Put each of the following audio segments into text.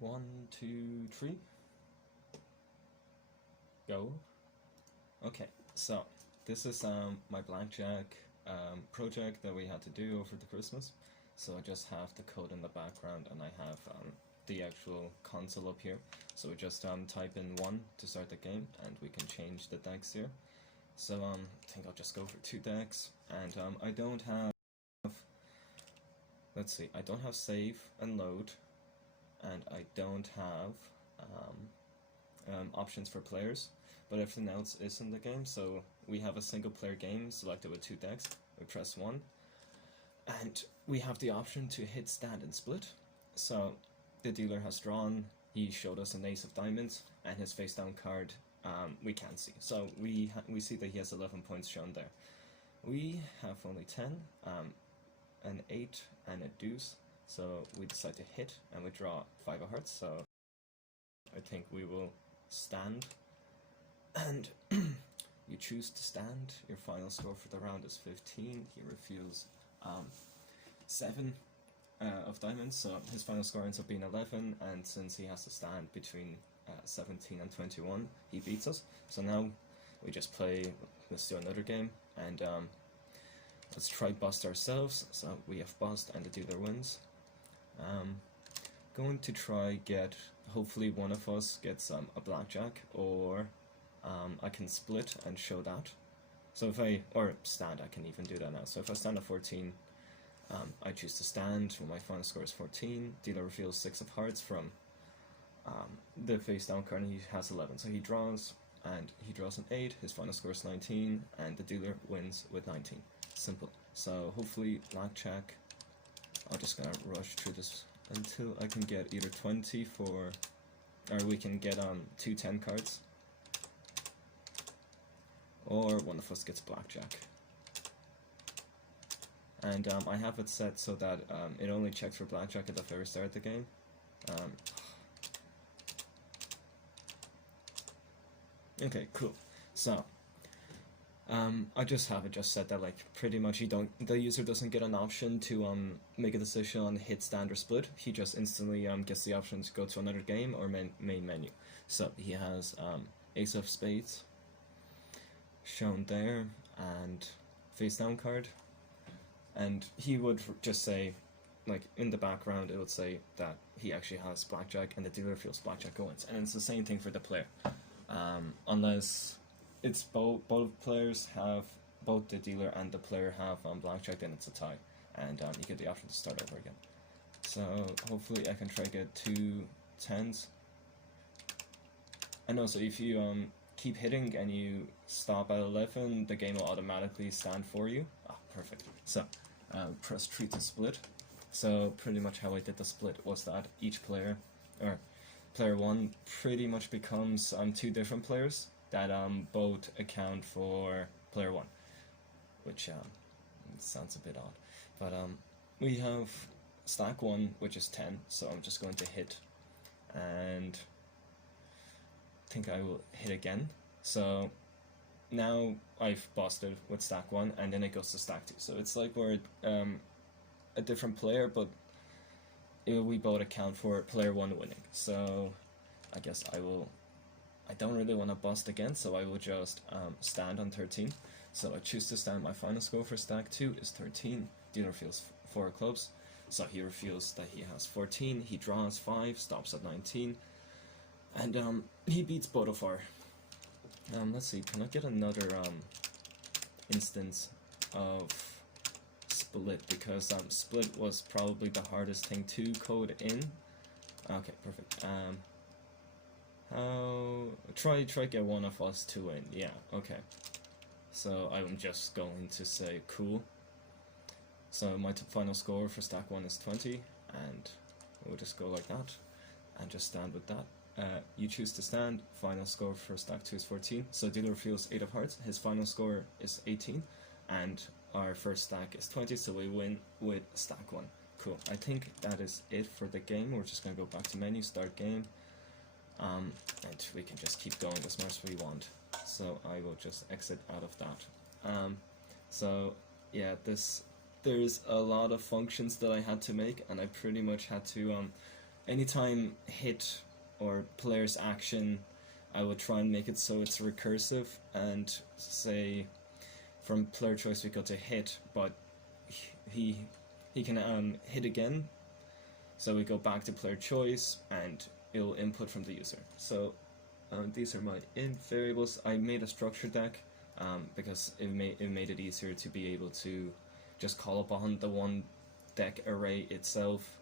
One, two, three. Go. Okay, so this is my BlackJack project that we had to do over the Christmas. So I just have the code in the background and I have the actual console up here. So we just type in 1 to start the game and we can change the decks here. So I think I'll just go for 2 decks and I don't have, let's see, I don't have save and load and I don't have options for players, but everything else is in the game. So we have a single player game selected with 2 decks. We press 1 and we have the option to hit stand and split. So the dealer has drawn, he showed us an ace of diamonds and his face down card we can't see. So we see that he has 11 points shown there. We have only 10, an 8 and a deuce. So we decide to hit and we draw 5 of hearts. So I think we will stand and you choose to stand. Your final score for the round is 15. He reveals 7 of diamonds, so his final score ends up being 11, and since he has to stand between 17 and 21, he beats us. So now we just play, let's do another game, and let's try bust ourselves. So we have bust and the dealer wins. Going to try get, hopefully one of us gets a blackjack, or I can split and show that. So if I, or stand, I can even do that now. So if I stand at 14, I choose to stand when my final score is 14. Dealer reveals 6 of hearts from the face down card and he has 11. So he draws and he draws an 8, his final score is 19 and the dealer wins with 19. Simple. So hopefully BlackJack, I'm just gonna rush through this until I can get either 20 for, or we can get 2 10 cards, or one of us gets blackjack. And I have it set so that it only checks for blackjack at the very start of the game. Okay, cool. So I just have it just set that like pretty much the user doesn't get an option to make a decision on hit, stand, or split. He just instantly gets the option to go to another game or main menu. So he has ace of spades shown there and face down card, and he would just say, like in the background it would say that he actually has blackjack and the dealer feels blackjack wins, and it's the same thing for the player, unless it's both players have, both the dealer and the player have blackjack, then it's a tie and you get the option to start over again. So hopefully I can try to get 2 10s. And also if you keep hitting and you stop at 11, the game will automatically stand for you. Ah, perfect. So press 3 to split. So pretty much how I did the split was that each player, or player 1 pretty much becomes 2 different players that both account for player 1, which sounds a bit odd. But we have stack 1, which is 10, so I'm just going to hit and think I will hit again. So now I've busted with stack 1 and then it goes to stack 2. So it's like we're a different player, but we both account for player 1 winning. So I guess I don't really want to bust again, so I will just stand on 13. So I choose to stand. My final score for stack 2 is 13. Dealer feels 4 clubs, so he reveals that he has 14. He draws 5, stops at 19, and he beats both of our. Let's see, can I get another instance of split, because split was probably the hardest thing to code in. Okay, perfect. Try get one of us to win. Yeah, okay. So I'm just going to say cool. So my final score for stack 1 is 20, and we'll just go like that and just stand with that. You choose to stand. Final score for stack 2 is 14. So dealer feels 8 of hearts. His final score is 18, and our first stack is 20. So we win with stack 1. Cool. I think that is it for the game. We're just gonna go back to menu, start game, and we can just keep going as much as we want. So I will just exit out of that. So yeah, there's a lot of functions that I had to make, and I pretty much had to anytime hit or player's action, I would try and make it so it's recursive, and say from player choice we go to hit, but he can hit again, so we go back to player choice and it'll input from the user. So these are my int variables. I made a structure deck because it made it easier to be able to just call upon the one deck array itself,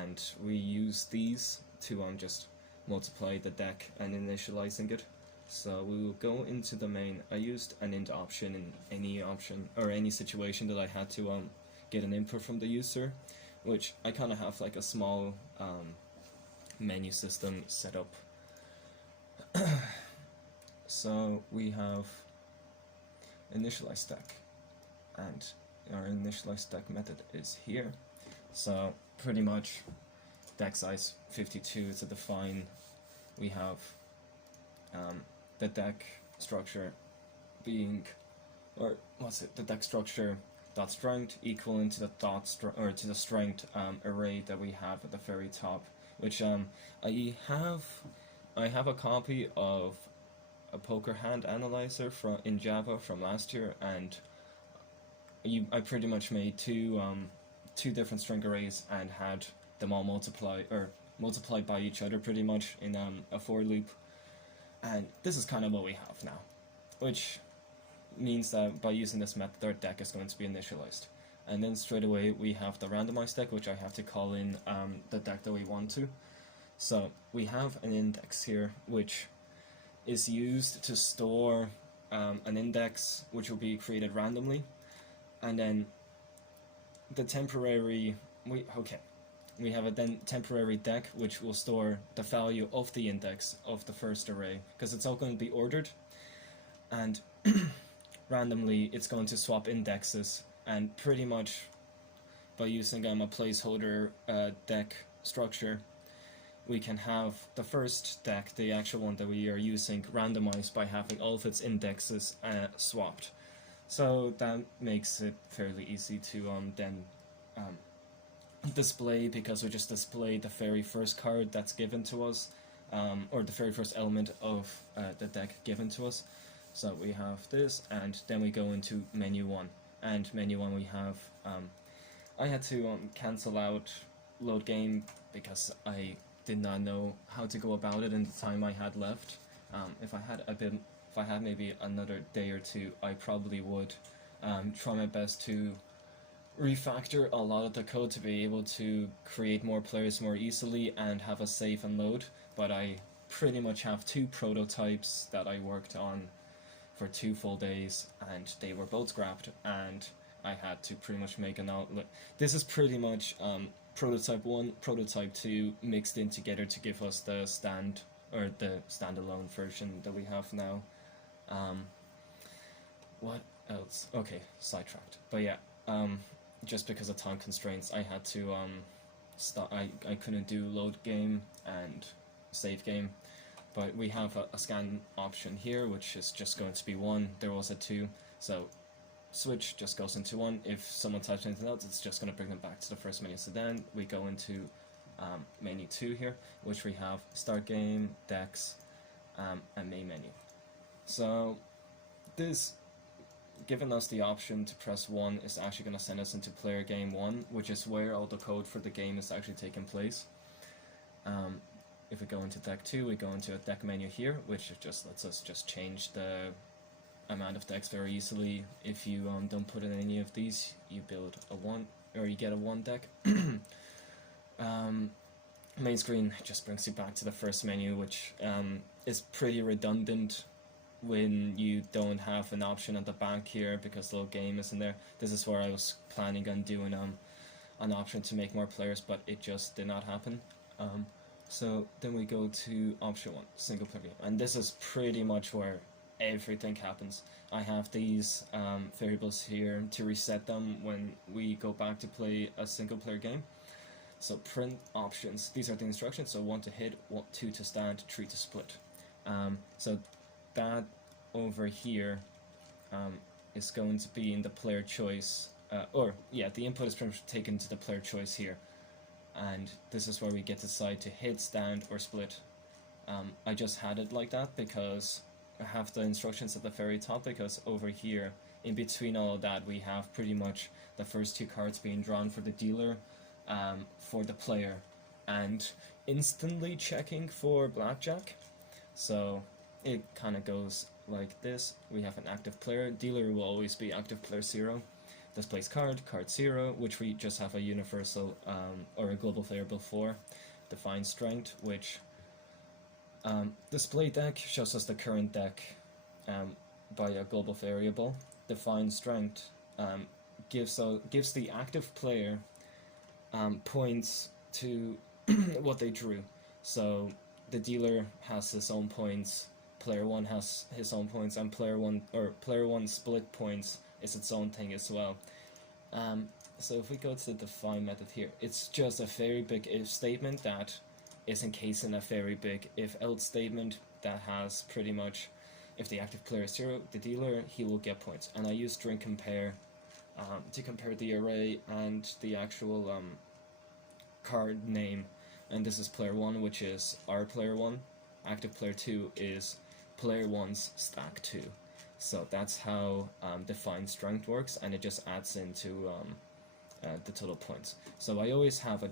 and we use these to just multiply the deck and initializing it. So we will go into the main. I used an int option in any option or any situation that I had to get an input from the user, which I kind of have like a small menu system set up. So we have initialize deck, and our initialize deck method is here. So pretty much deck size 52 to define. We have the deck structure being, or what's it? The deck structure dot strength equaling to the to the strength array that we have at the very top. Which I have a copy of a poker hand analyzer in Java from last year, and I pretty much made two different string arrays and had them all multiplied by each other pretty much in a for loop. And this is kind of what we have now, which means that by using this method, our deck is going to be initialized. And then straight away we have the randomized deck, which I have to call in the deck that we want to. So we have an index here, which is used to store an index which will be created randomly, and then the temporary we have a then temporary deck which will store the value of the index of the first array, because it's all going to be ordered, and randomly it's going to swap indexes. And pretty much by using a placeholder deck structure, we can have the first deck, the actual one that we are using, randomized by having all of its indexes swapped. So that makes it fairly easy to then display, because we just display the very first card that's given to us, or the very first element of the deck given to us. So we have this, and then we go into menu 1. And menu 1 we have, I had to cancel out load game because I did not know how to go about it in the time I had left. If I had maybe another day or two, I probably would try my best to refactor a lot of the code to be able to create more players more easily and have a save and load. But I pretty much have 2 prototypes that I worked on for 2 full days, and they were both scrapped, and I had to pretty much make an outlet. This is pretty much prototype 1, prototype 2 mixed in together to give us the standalone version that we have now. What else? Okay, sidetracked. But yeah, just because of time constraints, I had to I couldn't do load game and save game. But we have a scan option here, which is just going to be 1. There was a 2, so switch just goes into 1. If someone types anything else, it's just going to bring them back to the first menu. So then we go into menu 2 here, which we have start game, decks, and main menu. So this, giving us the option to press 1, is actually going to send us into player game 1, which is where all the code for the game is actually taking place. If we go into deck 2, we go into a deck menu here, which just lets us just change the amount of decks very easily. If you don't put in any of these, you build a 1, or you get a 1 deck. Main screen just brings you back to the first menu, which is pretty redundant when you don't have an option at the back here because the little game isn't there. This is where I was planning on doing an option to make more players, but it just did not happen. So then we go to option 1, single player game, and this is pretty much where everything happens. I have these variables here to reset them when we go back to play a single player game. So print options, these are the instructions, so 1 to hit, 2 to stand, 3 to split. So that over here is going to be in the player choice, the input is pretty much taken to the player choice here. and this is where we get to decide to hit, stand, or split. I just had it like that because I have the instructions at the very top, because over here, in between all of that, we have pretty much the first two cards being drawn for the dealer, for the player, and instantly checking for blackjack. So it kind of goes like this. We have an active player. Dealer will always be active player 0. Displays card 0, which we just have a universal or a global variable for. Define strength, which display deck shows us the current deck by a global variable. Define strength gives the active player points to what they drew. So the dealer has his own points, player 1 has his own points, and player 1 split points is its own thing as well. So if we go to the define method here, it's just a very big if statement that is encased in a very big if else statement that has pretty much, if the active player is 0, the dealer, he will get points. And I use string compare to compare the array and the actual card name. And this is player 1, which is our player 1. Active player 2 is player 1's stack 2. So that's how define strength works, and it just adds into the total points. So I always have a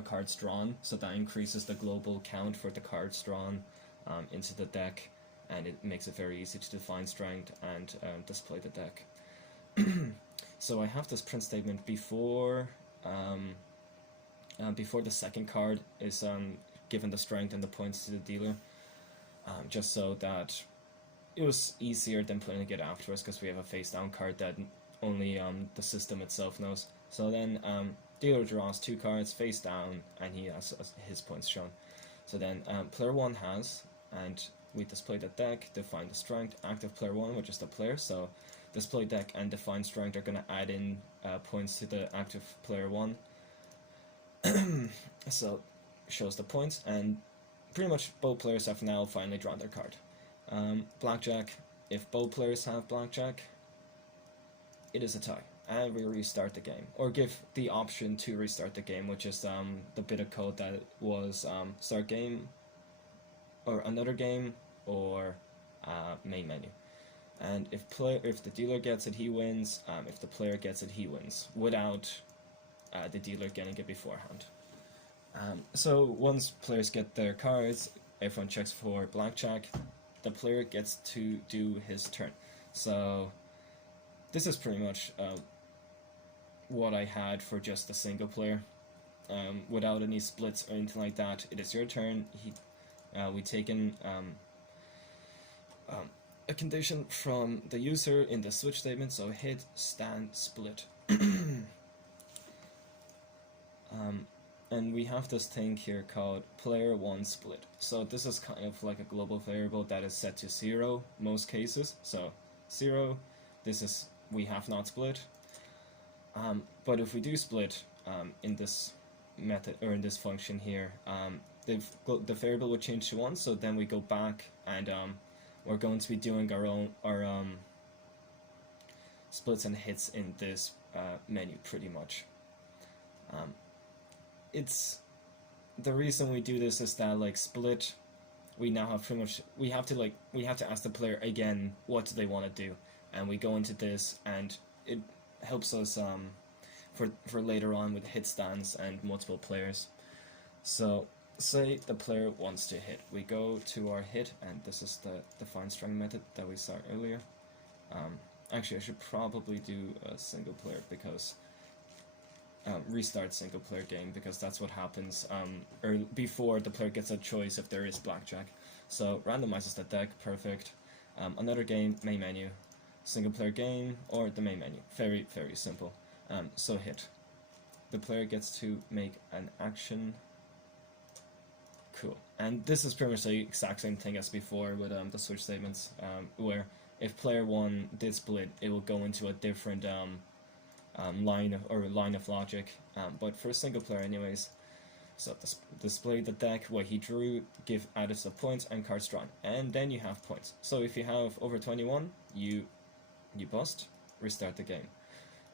cards drawn, so that increases the global count for the cards drawn into the deck, and it makes it very easy to define strength and display the deck. So I have this print statement before the second card is given the strength and the points to the dealer, just so that it was easier than putting it afterwards, because we have a face down card that only the system itself knows. So then dealer draws 2 cards face down, and he has his points shown. So then player 1 has, and we display the deck, define the strength, active player 1, which is the player, so display deck and define strength are going to add in points to the active player 1. So shows the points, and pretty much both players have now finally drawn their card. Blackjack, if both players have blackjack, it is a tie, and we restart the game, or give the option to restart the game, which is the bit of code that was start game, or another game, or main menu. And if the dealer gets it, he wins. If the player gets it, he wins, without the dealer getting it beforehand. So once players get their cards, everyone checks for blackjack. The player gets to do his turn. So this is pretty much what I had for just the single player, without any splits or anything like that. It is your turn. We take in a condition from the user in the switch statement, so hit, stand, split. And we have this thing here called player 1 split. So this is kind of like a global variable that is set to 0 most cases. So 0, this is we have not split. But if we do split in this method, or in this function here, the variable would change to 1. So then we go back, and we're going to be doing our splits and hits in this menu pretty much. It's the reason we do this is that, like, split, we now have pretty much, we have to ask the player again what do they want to do, and we go into this, and it helps us for later on with hit stands and multiple players. So say the player wants to hit, we go to our hit, and this is the define strength method that we saw earlier. Actually, I should probably do a single player, because restart single player game, because that's what happens before the player gets a choice if there is blackjack. So randomizes the deck, perfect. Another game, main menu, single player game, or the main menu. Very, very simple. So hit. The player gets to make an action. Cool. And this is pretty much the exact same thing as before with the switch statements, where if player 1 did split, it will go into a different line of logic, but for a single player anyways. So display the deck, what he drew, give added of points and cards drawn, and then you have points. So if you have over 21, you bust, restart the game.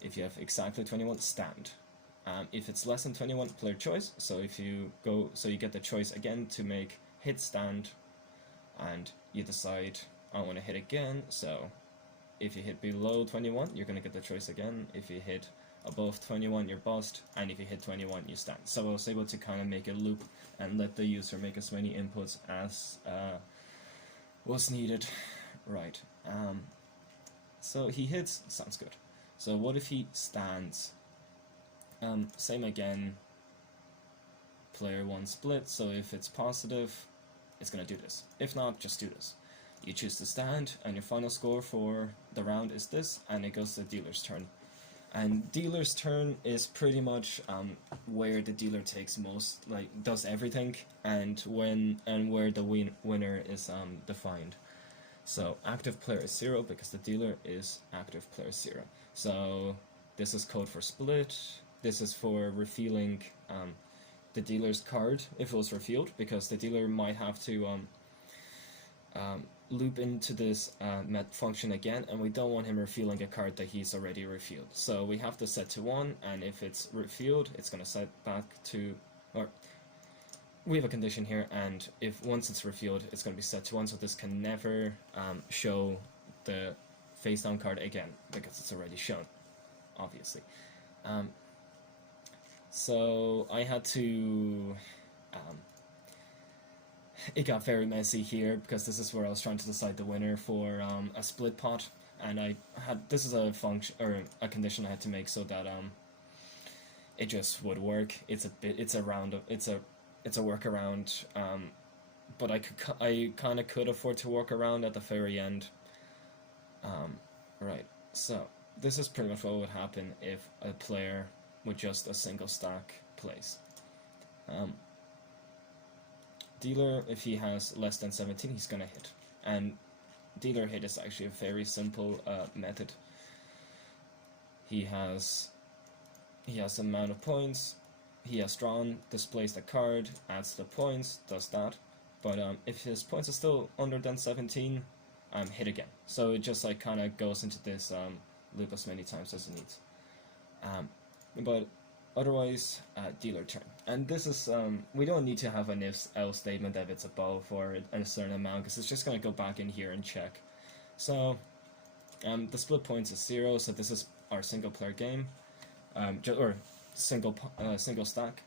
If you have exactly 21, stand. If it's less than 21, player choice. So if you go, so you get the choice again to make hit stand, and you decide I want to hit again. So if you hit below 21, you're gonna get the choice again. If you hit above 21, you're bust, and if you hit 21, you stand. So I was able to kind of make a loop and let the user make as many inputs as was needed. Right. So he hits, sounds good. So what if he stands? Same again, player 1 split, so if it's positive, it's gonna do this. If not, just do this. You choose to stand, and your final score for the round is this, and it goes to the dealer's turn. And dealer's turn is pretty much where the dealer takes most, like, does everything, and where the winner is defined. So active player is 0 because the dealer is active player 0. So this is code for split. This is for revealing the dealer's card if it was revealed, because the dealer might have to loop into this met function again, and we don't want him revealing a card that he's already revealed. So we have to set to 1, and if it's revealed, it's going to set back to, or we have a condition here, and if once it's revealed, it's going to be set to 1, so this can never show the face down card again, because it's already shown, obviously. So I had to, it got very messy here, because this is where I was trying to decide the winner for a split pot, and I had, this is a function, or a condition I had to make so that it just would work. It's a workaround, but I kind of could afford to work around at the very end. Right, so this is pretty much what would happen if a player with just a single stack plays. Dealer, if he has less than 17, he's gonna hit, and dealer hit is actually a very simple method. He has amount of points, he has drawn, displays the card, adds the points, does that, but if his points are still under than 17, hit again. So it just like kind of goes into this loop as many times as it needs. But otherwise, dealer turn. And this is, we don't need to have an if-else statement if it's above or a certain amount, because it's just going to go back in here and check. So the split points is 0, so this is our single player game, or single stack.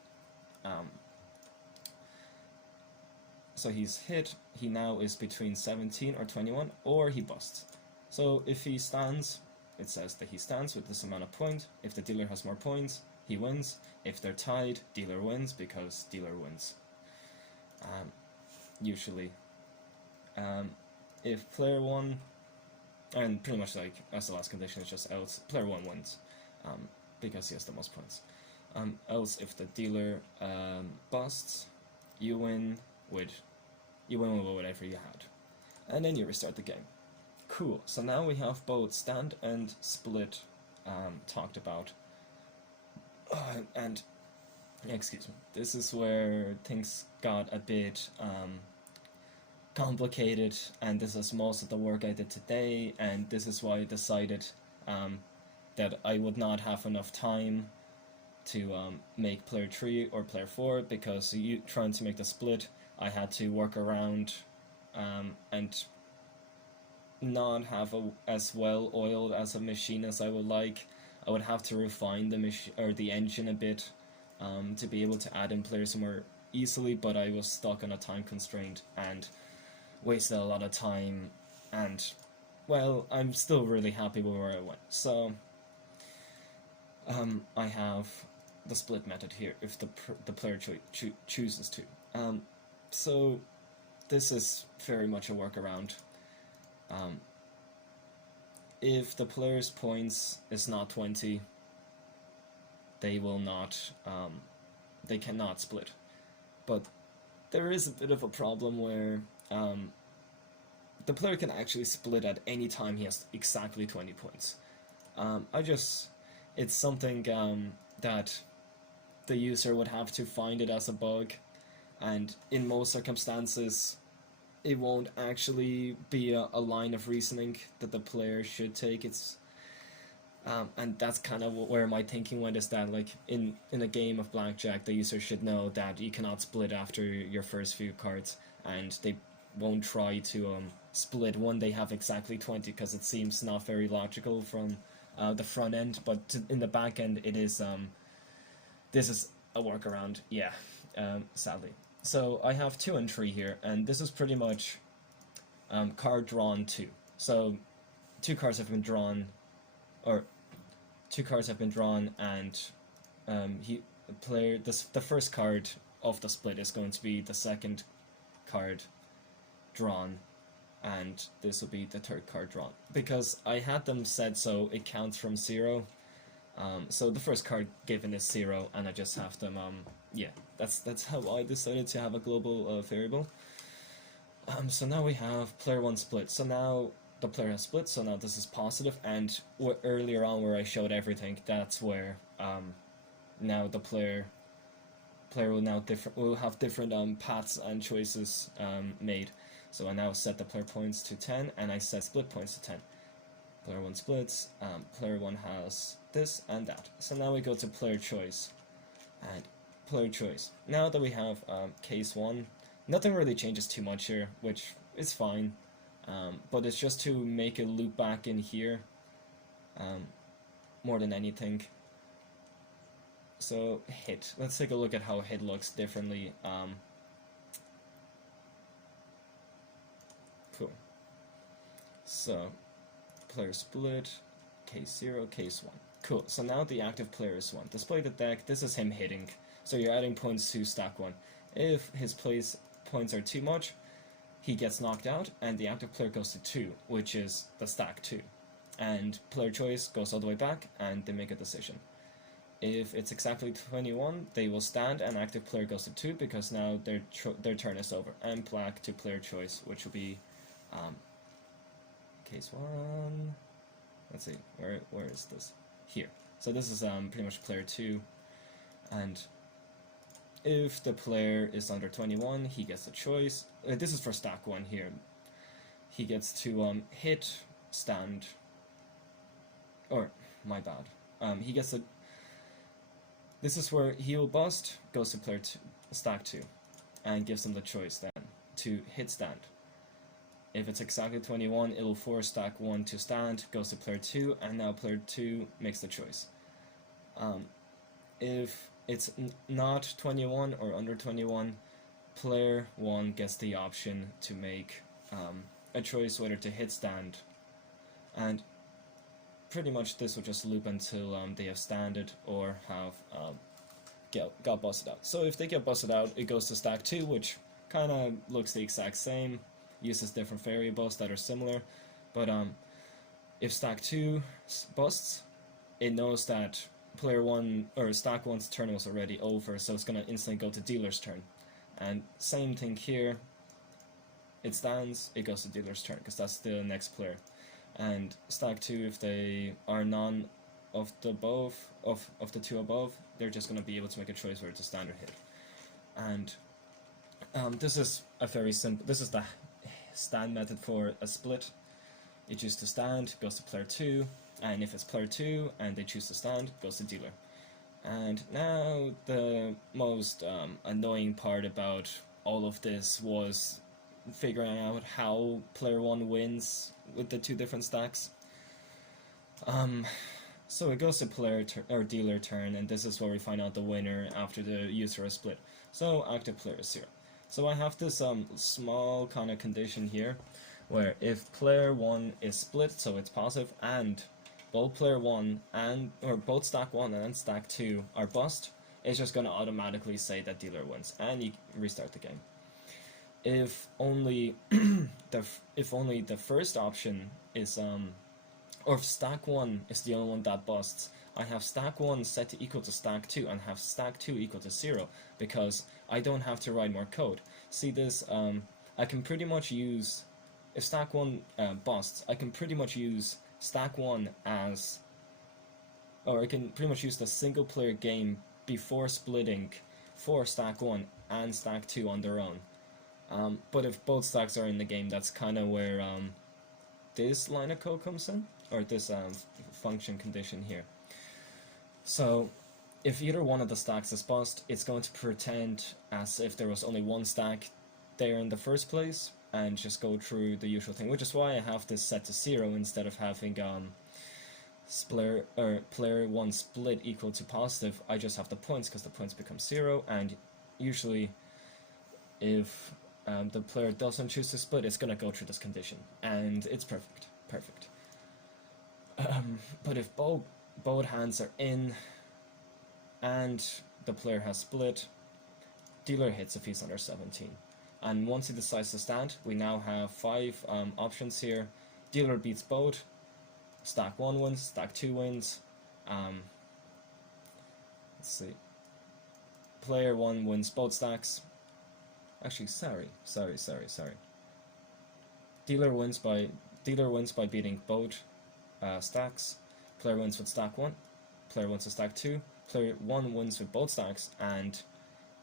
So he's hit, he now is between 17 or 21, or he busts. So if he stands, it says that he stands with this amount of points. If the dealer has more points, he wins. If they're tied, dealer wins, because dealer wins. Usually. If player 1, and pretty much like as the last condition, it's just else, player 1 wins, because he has the most points. Else, if the dealer busts, you win with whatever you had. And then you restart the game. Cool, so now we have both stand and split talked about. And, excuse me, this is where things got a bit complicated, and this is most of the work I did today, and this is why I decided that I would not have enough time to make player 3 or player 4, because trying to make the split, I had to work around and not have as well oiled as a machine as I would like. I would have to refine the machine or the engine a bit to be able to add in players more easily, but I was stuck on a time constraint and wasted a lot of time, and well, I'm still really happy with where I went. So I have the split method here if the player chooses to. So this is very much a workaround. If the player's points is not 20, they will not, they cannot split. But there is a bit of a problem where the player can actually split at any time he has exactly 20 points. It's something that the user would have to find it as a bug, and in most circumstances it won't actually be a line of reasoning that the player should take. And that's kind of where my thinking went, is that like in a game of blackjack, the user should know that you cannot split after your first few cards, and they won't try to split when they have exactly 20, because it seems not very logical from the front end, but in the back end it is. This is a workaround, yeah, sadly. So I have 2 and 3 here, and this is pretty much card drawn 2. So 2 cards have been drawn, or 2 cards have been drawn, and the first card of the split is going to be the second card drawn, and this will be the third card drawn, because I had them set so it counts from 0. So the first card given is 0, and I just have them. Yeah, that's how I decided to have a global variable. So now we have player 1 split. So now the player has split. So now this is positive, and earlier on where I showed everything, that's where now the player will have different paths and choices made. So I now set the player points to 10, and I set split points to 10. Player 1 splits, player 1 has this and that. So now we go to player choice, and player choice. Now that we have case 1, nothing really changes too much here, which is fine, but it's just to make a loop back in here more than anything. So hit, let's take a look at how hit looks differently. Cool. So player split, case 0, case 1. Cool, so now the active player is 1. Display the deck, this is him hitting. So you're adding points to stack 1. If his place points are too much, he gets knocked out, and the active player goes to 2, which is the stack 2. And player choice goes all the way back, and they make a decision. If it's exactly 21, they will stand, and active player goes to 2, because now their turn is over. And black to player choice, which will be case 1. Let's see, where is this? Here. So this is pretty much player 2, and if the player is under 21, he gets a choice. This is for stack 1 here. He gets to hit, stand, or my bad. He gets a. This is where he will bust, goes to player 2, stack 2, and gives him the choice then to hit, stand. If it's exactly 21, it'll force stack 1 to stand, goes to player 2, and now player 2 makes the choice. If it's not 21 or under 21, player 1 gets the option to make a choice whether to hit, stand, and pretty much this will just loop until they have standed or have got busted out. So if they get busted out, it goes to stack 2, which kind of looks the exact same, uses different variables that are similar, but if stack 2 busts, it knows that player 1 or stack 1's turn was already over, so it's gonna instantly go to dealer's turn. And same thing here, it stands, it goes to dealer's turn, because that's the next player. And stack 2, if they are none of the above of the 2 above, they're just gonna be able to make a choice whether to stand or hit. And this is a very simple. This is the stand method for a split. You choose to stand, goes to player 2, and if it's player 2 and they choose to stand, goes to dealer. And now the most annoying part about all of this was figuring out how player 1 wins with the 2 different stacks. So it goes to player or dealer turn, and this is where we find out the winner after the user is split. So active player is 0. So I have this small kind of condition here, where if player 1 is split, so it's positive, and both player 1 and or both stack 1 and stack 2 are bust, it's just going to automatically say that dealer wins, and you restart the game. If only the first option is or if stack 1 is the only one that busts, I have stack 1 set to equal to stack 2 and have stack 2 equal to 0, because I don't have to write more code. See this, I can pretty much use, if stack 1 busts, I can pretty much use stack 1 as, or I can pretty much use the single player game before splitting for stack 1 and stack 2 on their own. But if both stacks are in the game, that's kind of where this line of code comes in, or this function condition here. So if either one of the stacks is bust, it's going to pretend as if there was only one stack there in the first place and just go through the usual thing, which is why I have this set to 0 instead of having player 1 split equal to positive. I just have the points because the points become 0, and usually if the player doesn't choose to split, it's going to go through this condition, and it's perfect. But if both hands are in and the player has split, dealer hits if he's under 17. And once he decides to stand, we now have 5 options here. Dealer beats both, stack 1 wins, stack 2 wins. Let's see. Player 1 wins both stacks. Actually, sorry. Dealer wins by beating both stacks. Player wins with stack 1. Player wins with stack 2. Player 1 wins with both stacks, and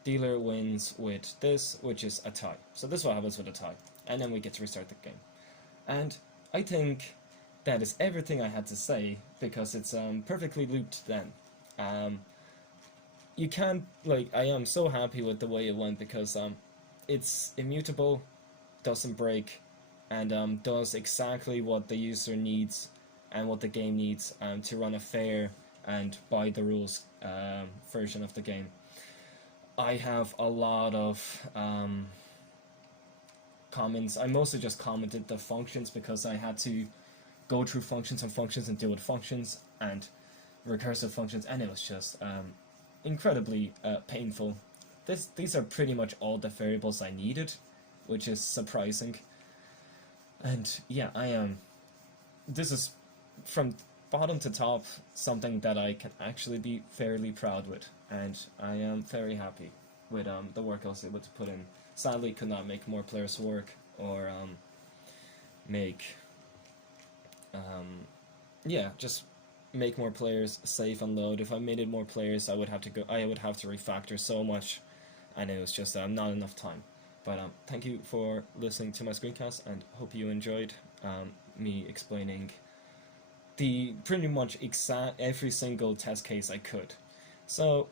dealer wins with this, which is a tie. So this is what happens with a tie, and then we get to restart the game. And I think that is everything I had to say, because it's perfectly looped then. You can't, like, I am so happy with the way it went, because it's immutable, doesn't break, and does exactly what the user needs and what the game needs to run a fair and by the rules version of the game. I have a lot of comments. I mostly just commented the functions because I had to go through functions and deal with functions and recursive functions, and it was just incredibly painful. These are pretty much all the variables I needed, which is surprising. And yeah, this is from bottom to top something that I can actually be fairly proud with, and I am very happy with the work I was able to put in. Sadly, could not make more players work or just make more players save and load. If I made it more players, I would have to refactor so much, and it was just not enough time. But thank you for listening to my screencast, and hope you enjoyed me explaining the pretty much every single test case I could. So